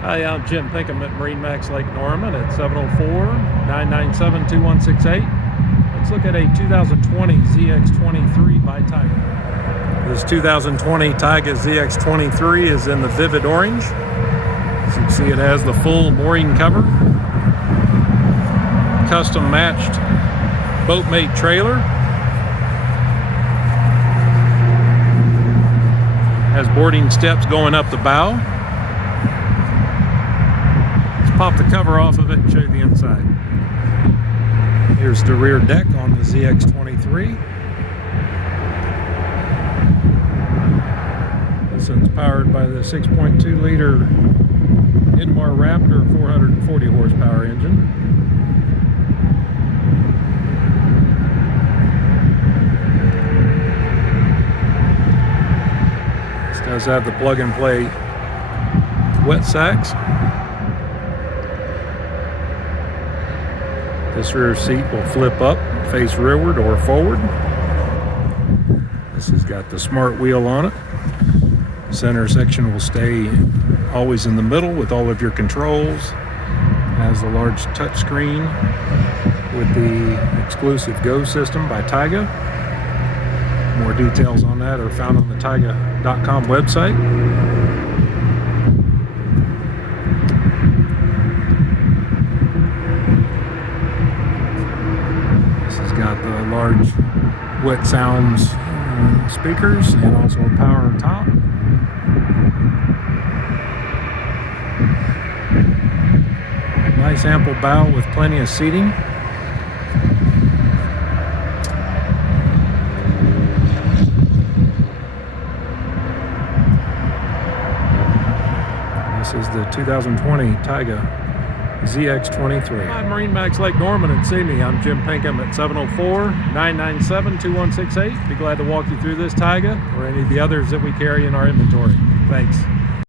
Hi, I'm Jim Pinkham at MarineMax Lake Norman at 704-997-2168. Let's look at a 2020 ZX23 by Tige. This 2020 Tige ZX23 is in the vivid orange. As you can see, it has the full mooring cover, custom matched boatmate trailer, has boarding steps going up the bow. Let's pop the cover off of it and show you the inside. Here's the rear deck on the ZX23. This one's powered by the 6.2 liter Inboard Raptor 440 horsepower engine. This does have the plug and play wet sacks. This rear seat will flip up, face rearward or forward. This has got the smart wheel on it. Center section will stay always in the middle with all of your controls. It has a large touch screen with the exclusive Go system by Tige. More details on that are found on the Tige.com website. This has got the large wet sounds speakers and also a power top. Nice ample bow with plenty of seating. This is the 2020 Tige ZX23. Hi, MarineMax Lake Norman and see me. I'm Jim Pinkham at 704-997-2168. Be glad to walk you through this Tige or any of the others that we carry in our inventory. Thanks.